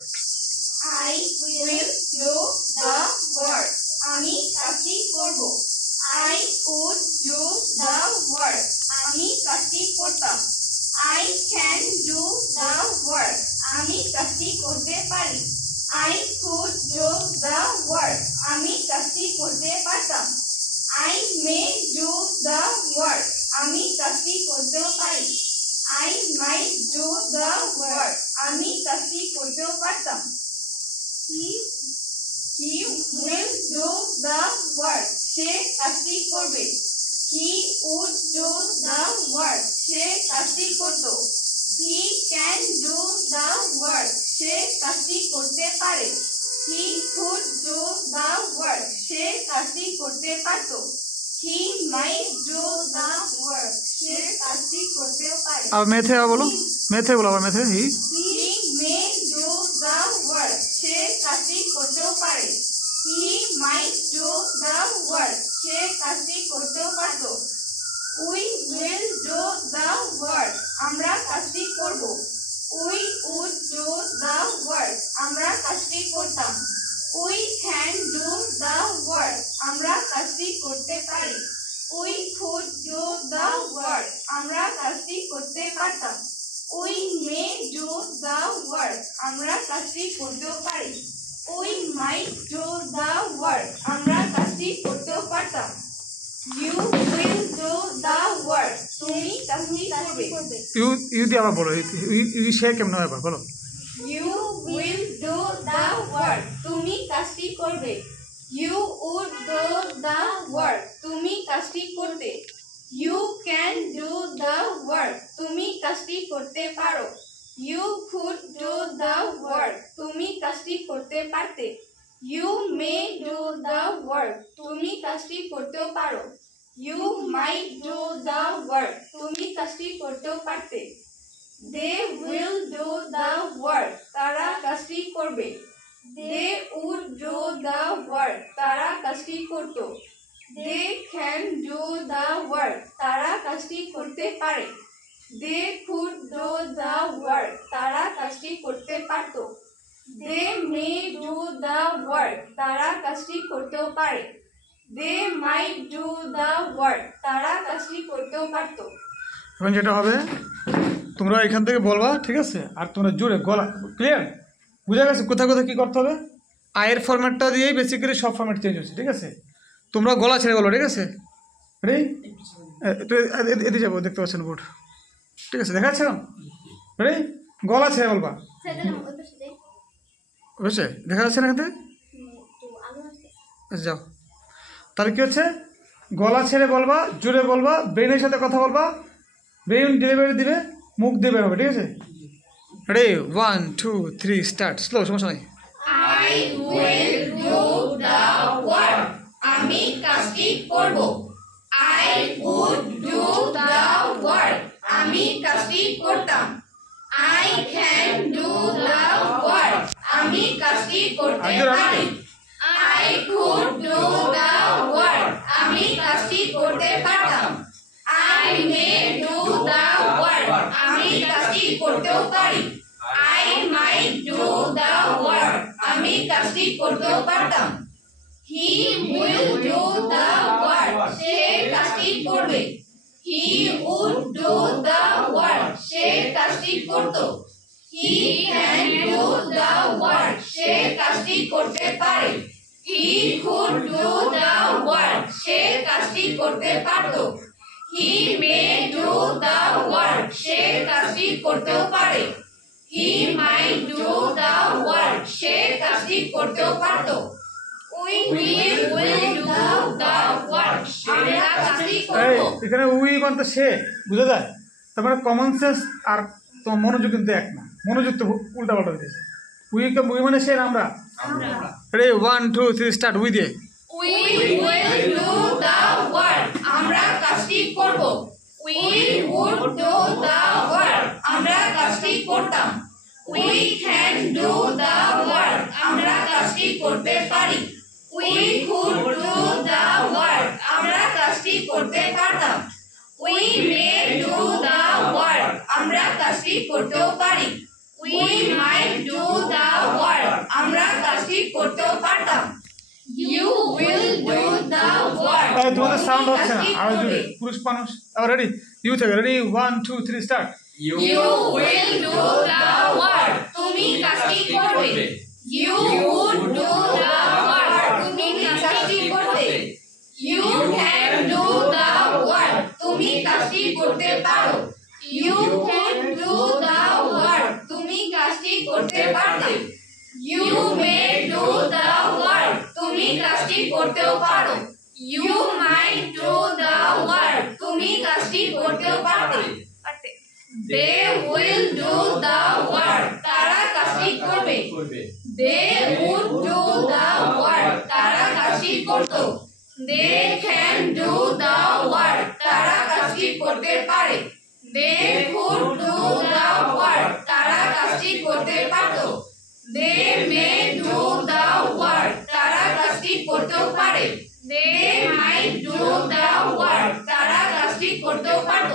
I will do the work. আমি কাজটি করব। I would do the work. আমি কাজটি করতাম। I can do the work. আমি কাজটি করতে পারি। I could do the work. আমি কাজটি করতে পারতাম। I may do the work. আমি কাজটি করতেও পারি। I might do the work. আমি কাজটি করতেও পারতাম। He will do the work. সে কাজটি করবে। He would do the work. সে কাজটি করত। He can do the work. সে কাজটি করতে পারে। He could do the work. সে কাজটি করতে পারত। He might do the work. সে কাজটি করতেও পারে। अब मेथे बोलो, मेथे बोलो, अब मेथे ही। He may do the work. সে কাজটি করতেও পারে। He might do the work. সে কাজটি করতেও পারত। We will do the work. আমরা কাজটি করব। We would do the work. আমরা কাজটি করতাম। We can do the work. আমরা কাজটি করতে পারি। We could do the work. আমরা কাজটি করতে পারতাম। We may do the work. আমরা কাজটি করতেও পারি। We might do the work. আমরা কাজটি করতেও পারতাম। You will do the work. তুমি কাজটি করবে। ইউ দিয়ে আবার বলো, ইউ সে কেমন হয় বলো। You will do the work. তুমি কাজটি করবে। You would do the work. তুমি কাজটি করতে। You can do the work. তুমি কাজটি করতে পারো। You could do the work. তুমি কাজটি করতে পারতে। You may do the work. তুমি কাজটি করতেও পারো। You might do the work. তুমি কাজটি করতেও পারতে। They will do the work. তারা কাজটি করবে। They would do the work. তারা কাজটি করত। They can do the work. তারা কাজটি করতে পারে। They could do the work. তারা কাজটি করতে পারত। They may do the work. তারা কাজটি করতেও পারে। They might do the work. তারা কাজটি করতেও পারত। এখন যেটা হবে তোমরা এখান থেকে বলবা, ঠিক আছে? আর তোমরা জোরে গলা, ক্লিয়ার? বুঝা গেছে কোথায় কোথায় কী করতে হবে? আয়ের ফরম্যাটটা দিয়েই বেসিক্যালি সব ফরম্যাট চেঞ্জ হচ্ছে, ঠিক আছে? তোমরা গলা ছেড়ে বলো, ঠিক আছে? রেডি? এদিকে যাবো, দেখতে পাচ্ছেন বোর্ড, ঠিক আছে? দেখা যাচ্ছে না? রেডি? গলা ছেড়ে বলবা, বুঝছে? দেখা যাচ্ছে না এখান থেকে? আচ্ছা যাও। তাহলে কী হচ্ছে? গলা ছেড়ে বলবা, জোরে বলবা, ব্রেনের সাথে কথা বলবা, ব্রেন ডেলিভারি দিবে, মুখ দিয়ে বের হবে, ঠিক আছে? রেডি? 1 2 3 স্টার্ট। স্লো, সমস্যা নাই। I will do the work. আমি কাজটি করব। I would do the work. আমি কাজটি করতাম। I can do the work. আমি কাজটি করতে পারি। I could do the work. আমি কাজটি করতে পারতাম। I may do the work. আমি কাজটি করতেও পারি। I might do the work. আমি কাজটি করতেও পারতাম। He will do the work. সে কাজটি করবে। He would do the work. সে কাজটি করত। He can do the work. সে কাজটি করতে পারে। He could do the work. সে কাজটি করতে পারত। He may do the work. সে কাজটি করতেও পারে। He might do the work. সে কাজটি করতেও পারত। We will do the work. আমরা কাজটি করব। এখানে উই মানে সে, বুঝা যায়? তারপরে কমন সেন্স আর তোমার মনোযোগ কিন্তু এক না, মনোযোগ তো উল্টা পাল্টা হইতেছে। উই মানে সে, আমরা। রেডি? 1 2 3 স্টার্ট। উই দিয়ে We will do the work. আমরা কাজটি করব। We would do the work. আমরা কাজটি করতাম। We can do the work. আমরা কাজটি করতে পারি। We could do the work. আমরা কাজটি করতে পারতাম। We may do the work. আমরা কাজটি করতেও পারি। We might do the sound হচ্ছে না, আরো জোরে, পুরুষ মানুষ। আবার রেডি, ইউ থেকে ready, 1 2 3 start. You will do the work. তুমি কাজটি করবে। You would do the work. তুমি কাজটি করবে। You can do the work. তুমি কাজটি করতে পারো। You can do the work. তুমি কাজটি করতে পারবে। You may do the work. তুমি কাজটি করতেও পারো। You might do the work. তুমি কাজটি করতেও পারবে। They will do the work. তারা কাজটি করবে। They would do the work. তারা কাজটি করত। They can do the work. তারা কাজটি করতে পারে। They could do the work. তারা কাজটি করতে পারত। They may do the work. তারা কাজটি করতেও পারে। They might do the work. তারা কাজটি করতেও পারত।